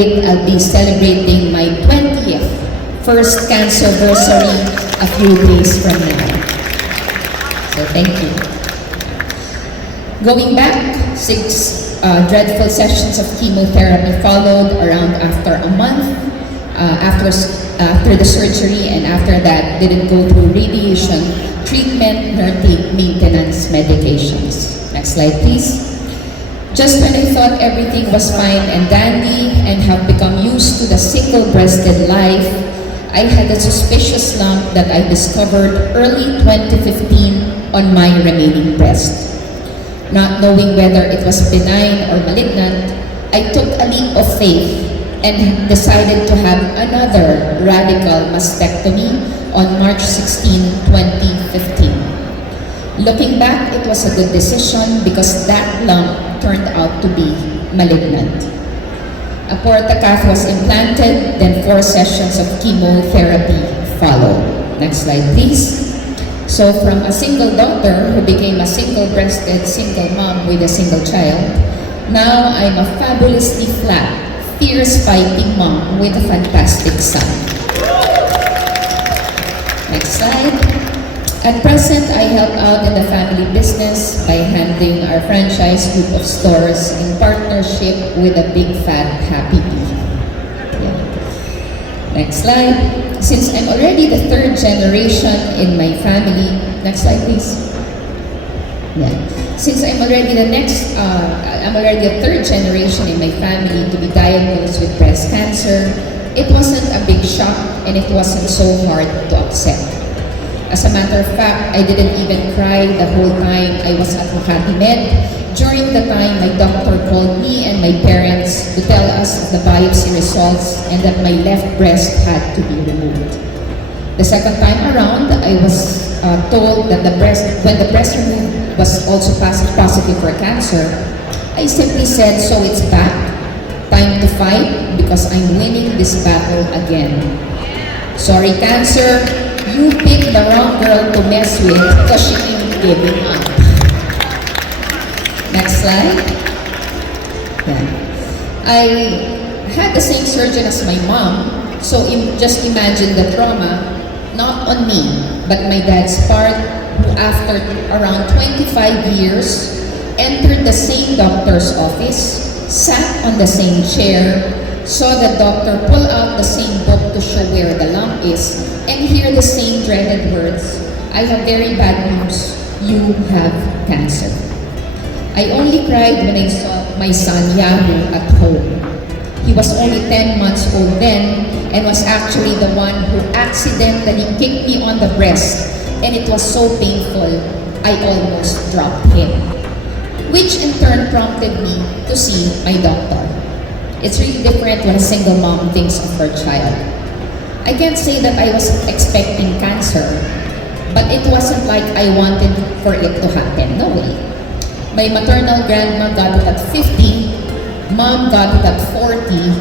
date, I'll be celebrating my 20th first cancerversary a few days from now. So thank you. Going back, 6 dreadful sessions of chemotherapy followed around after a month after the surgery, and after that didn't go through radiation treatment nor take maintenance medications. Next slide, please. Just when I thought everything was fine and dandy and have become used to the single-breasted life, I had a suspicious lump that I discovered early 2015 on my remaining breast. Not knowing whether it was benign or malignant, I took a leap of faith and decided to have another radical mastectomy on March 16, 2015. Looking back, it was a good decision because that lump turned out to be malignant. A portacath was implanted, then 4 sessions of chemotherapy followed. Next slide, please. So from a single daughter who became a single-breasted single mom with a single child, now I'm a fabulously flat, fierce-fighting mom with a fantastic son. Next slide. At present, I help out in the family business by handling our franchise group of stores in partnership with a big fat happy bee. Yeah. Next slide. Since I'm already the 3rd generation in my family, next slide please. Yeah. Since I'm already the 3rd generation in my family to be diagnosed with breast cancer, it wasn't a big shock and it wasn't so hard to accept. As a matter of fact, I didn't even cry the whole time I was at Makati Med. During the time, my doctor called me and my parents to tell us of the biopsy results and that my left breast had to be removed. The second time around, I was told that when the breast removed was also positive for cancer, I simply said, so it's back. Time to fight because I'm winning this battle again. Sorry, cancer. You picked the wrong girl to mess with because she ain't giving up. Next slide. Yeah. I had the same surgeon as my mom, so just imagine the trauma, not on me, but my dad's part, who after around 25 years, entered the same doctor's office, sat on the same chair, saw the doctor pull out the same book to show where the lump is, and hear the same dreaded words, I have very bad news, you have cancer. I only cried when I saw my son Yahoo at home. He was only 10 months old then and was actually the one who accidentally kicked me on the breast, and it was so painful, I almost dropped him. Which in turn prompted me to see my doctor. It's really different when a single mom thinks of her child. I can't say that I was expecting cancer, but it wasn't like I wanted for it to happen. No way. My maternal grandma got it at 50, mom got it at 40,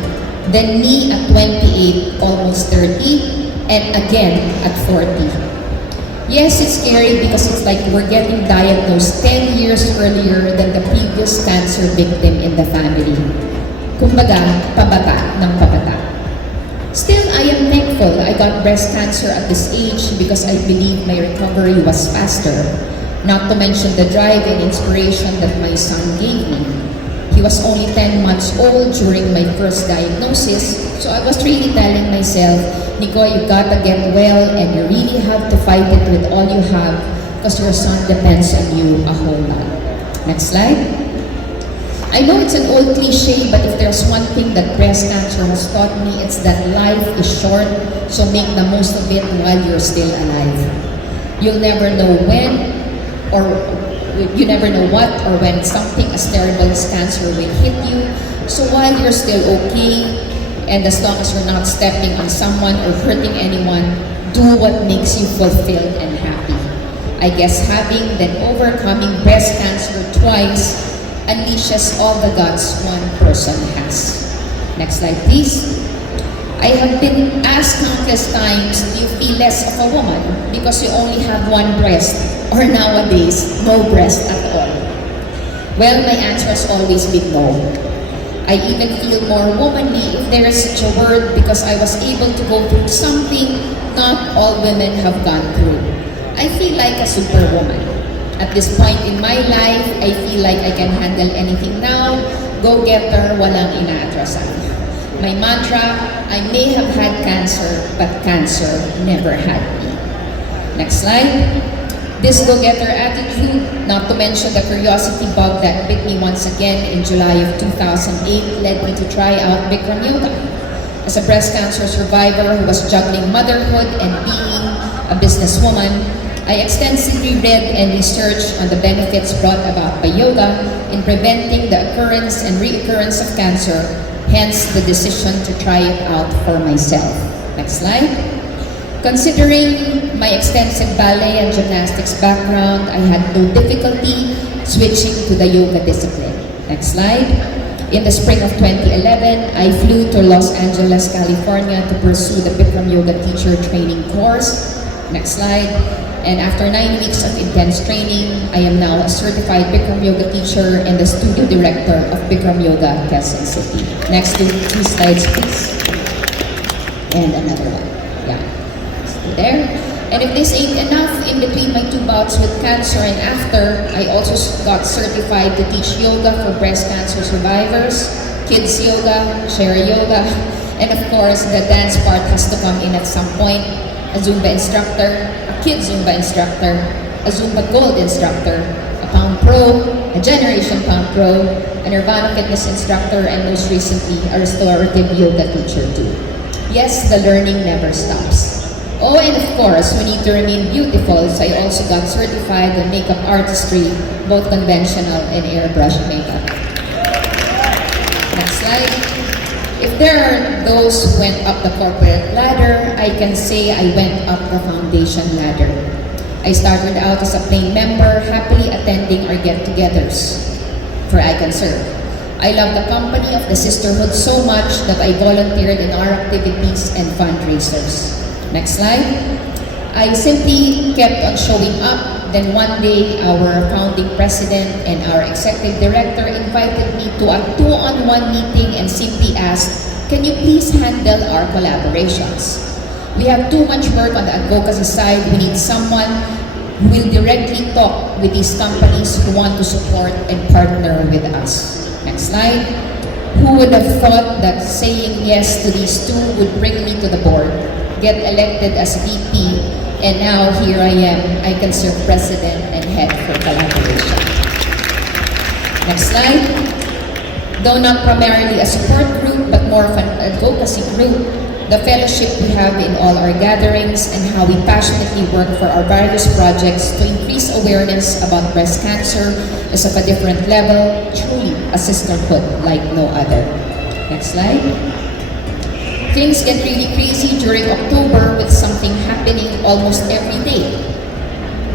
then me at 28, almost 30, and again at 40. Yes, it's scary because it's like we're getting diagnosed 10 years earlier than the previous cancer victim in the family. Kumbaga, pabata ng pabata. Still, I am thankful I got breast cancer at this age because I believe my recovery was faster. Not to mention the drive and inspiration that my son gave me. He was only 10 months old during my first diagnosis, so I was really telling myself, Nikoy, you gotta get well and you really have to fight it with all you have because your son depends on you a whole lot. Next slide. I know it's an old cliche, but if there's one thing that breast cancer has taught me, it's that life is short, so make the most of it while you're still alive. You'll never know when, or you never know what or when something as terrible as cancer will hit you. So while you're still okay, and as long as you're not stepping on someone or hurting anyone, do what makes you fulfilled and happy. I guess having then overcoming breast cancer twice unleashes all the guts one person has. Next slide, please. I have been asked countless times, do you feel less of a woman because you only have one breast, or nowadays, no breast at all? Well, my answer has always been no. I even feel more womanly, if there is such a word, because I was able to go through something not all women have gone through. I feel like a superwoman. At this point in my life, I feel like I can handle anything now. Go-getter, walang inaatrasan. My mantra, I may have had cancer, but cancer never had me. Next slide. This go-getter attitude, not to mention the curiosity bug that bit me once again in July of 2008, led me to try out Bikram Yoga. As a breast cancer survivor who was juggling motherhood and being a businesswoman, I extensively read and researched on the benefits brought about by yoga in preventing the occurrence and reoccurrence of cancer, hence the decision to try it out for myself. Next slide. Considering my extensive ballet and gymnastics background, I had no difficulty switching to the yoga discipline. Next slide. In the spring of 2011, I flew to Los Angeles, California to pursue the Bikram Yoga Teacher Training course. Next slide. And after 9 weeks of intense training, I am now a certified Bikram Yoga teacher and the studio director of Bikram Yoga, Quezon City. Next two slides, please. And another one. Yeah. There. And if this ain't enough, in between my 2 bouts with cancer and after, I also got certified to teach yoga for breast cancer survivors, kids yoga, share yoga, and of course, the dance part has to come in at some point. A Zumba instructor, a kid Zumba instructor, a Zumba Gold instructor, a Pound Pro, a Generation Pound Pro, a Nirvana Fitness instructor, and most recently, a restorative yoga teacher too. Yes, the learning never stops. Oh, and of course, we need to remain beautiful, so I also got certified in makeup artistry, both conventional and airbrush makeup. Next slide. If there are those who went up the corporate ladder, I can say I went up the foundation ladder. I started out as a plain member, happily attending our get-togethers for ICANSERVE. I love the company of the sisterhood so much that I volunteered in our activities and fundraisers. Next slide. I simply kept on showing up. Then one day, our founding president and our executive director invited me to a 2-on-1 meeting and simply asked, can you please handle our collaborations? We have too much work on the advocacy side. We need someone who will directly talk with these companies who want to support and partner with us. Next slide. Who would have thought that saying yes to these two would bring me to the board, get elected as VP, and now here I am, ICANSERVE President and Head for Collaboration. Next slide. Though not primarily a support group, but more of an advocacy group, the fellowship we have in all our gatherings and how we passionately work for our various projects to increase awareness about breast cancer is of a different level, truly a sisterhood like no other. Next slide. Things get really crazy during October with something happening almost every day.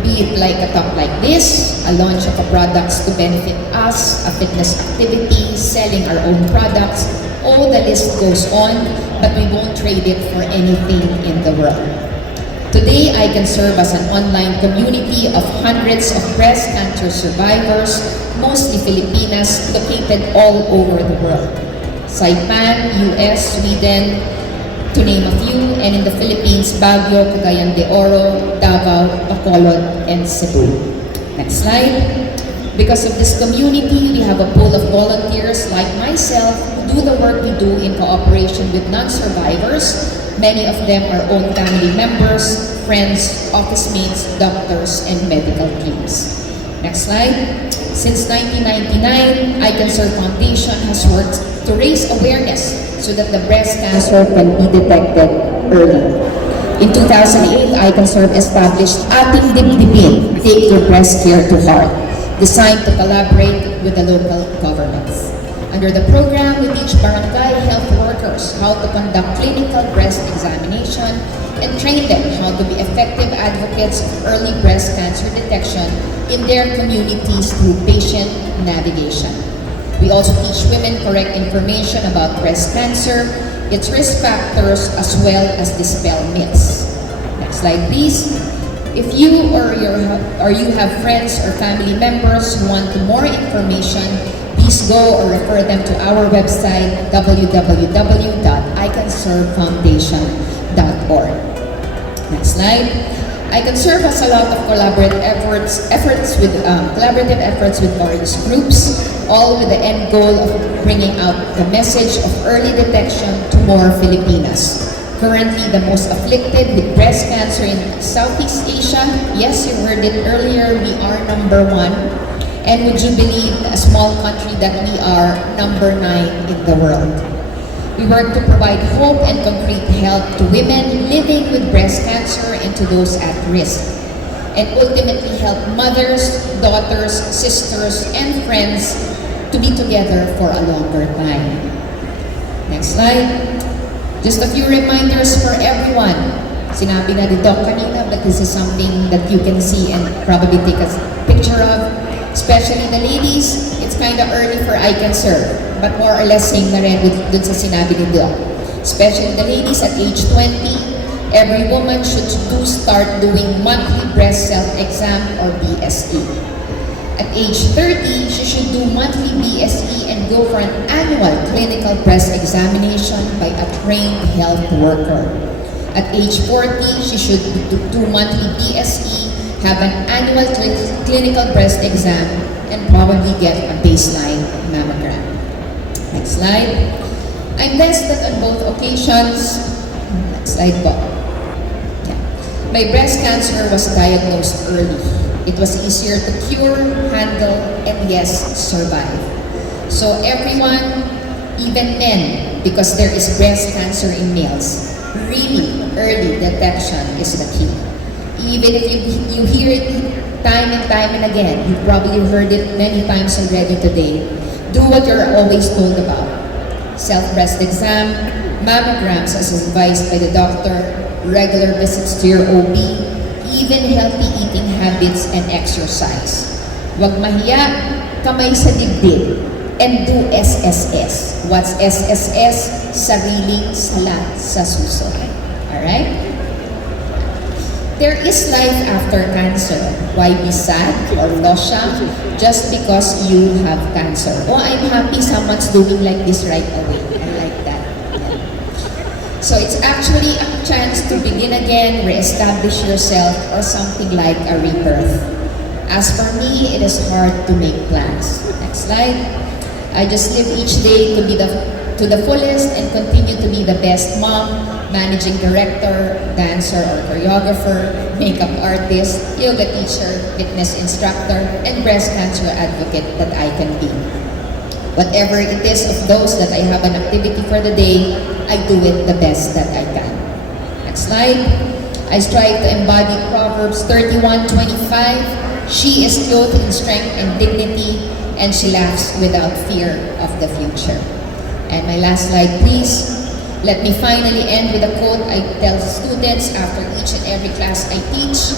Be it like a talk like this, a launch of a products to benefit us, a fitness activity, selling our own products, all the list goes on, but we won't trade it for anything in the world. Today, I can serve as an online community of hundreds of breast cancer survivors, mostly Filipinas, located all over the world. Saipan, US, Sweden, to name a few, and in the Philippines, Baguio, Cagayan de Oro, Davao, Bacolod, and Cebu. Next slide. Because of this community, we have a pool of volunteers like myself who do the work we do in cooperation with non-survivors. Many of them are own family members, friends, office mates, doctors, and medical teams. Next slide. Since 1999, ICANSERVE Foundation has worked to raise awareness so that the breast cancer can be detected early. In 2008, ICANSERVE established Ating Dibdibin, Take Your Breast Care to Heart, designed to collaborate with the local governments. Under the program, we teach barangay health workers how to conduct clinical breast examination and train them how to be effective advocates of early breast cancer detection in their communities through patient navigation. We also teach women correct information about breast cancer, its risk factors, as well as dispel myths. Next slide, please. If you or you have friends or family members who want more information, please go or refer them to our website, www.icanservefoundation.org. Next slide. ICANSERVE has a lot of collaborative efforts with various groups, all with the end goal of bringing out the message of early detection to more Filipinas. Currently, the most afflicted with breast cancer in Southeast Asia. Yes, you heard it earlier, we are #1. And would you believe, a small country, that we are #9 in the world? We work to provide hope and concrete help to women living with breast cancer and to those at risk, and ultimately help mothers, daughters, sisters, and friends to be together for a longer time. Next slide. Just a few reminders for everyone. Sinabi na ni Doc kanina, but this is something that you can see and probably take a picture of. Especially the ladies, it's kind of early for ICANSERVE, but more or less same na rin with dun sa sinabi ni Doc. Especially the ladies at age 20, every woman should start doing monthly breast self-exam or BSE. At age 30, she should do monthly BSE and go for an annual clinical breast examination by a trained health worker. At age 40, she should do monthly BSE, have an annual clinical breast exam, and probably get a baseline mammogram. Next slide. I'm blessed that on both occasions, next slide po. Yeah. My breast cancer was diagnosed early. It was easier to cure, handle, and yes, survive. So everyone, even men, because there is breast cancer in males, really early detection is the key. Even if you hear it time and again, you've probably heard it many times already today, do what you're always told about. Self-breast exam, mammograms as advised by the doctor, regular visits to your OB, even healthy eating habits and exercise. Huwag mahiya, kamay sa dibdib, and do SSS. What's SSS? Sariling salat sa suso. Alright? There is life after cancer. Why be sad or losya just because you have cancer? Oh, I'm happy someone's doing like this right away. I like that. Yeah. So it's actually a chance to begin again, re-establish yourself, or something like a rebirth. As for me, it is hard to make plans. Next slide. I just live each day to the fullest and continue to be the best mom, managing director, dancer or choreographer, makeup artist, yoga teacher, fitness instructor, and breast cancer advocate that I can be. Whatever it is of those that I have an activity for the day, I do it the best that I can. Next slide. I strive to embody Proverbs 31:25. She is clothed in strength and dignity, and she laughs without fear of the future. And my last slide, please. Let me finally end with a quote I tell students after each and every class I teach.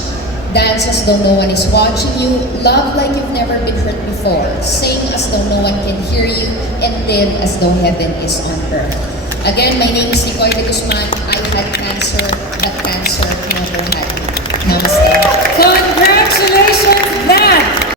Dance as though no one is watching you. Love like you've never been hurt before. Sing as though no one can hear you. And live as though heaven is on earth. Again, my name is Nikoy Guzman. I had cancer, but cancer never had me. Namaste. Congratulations, Nat!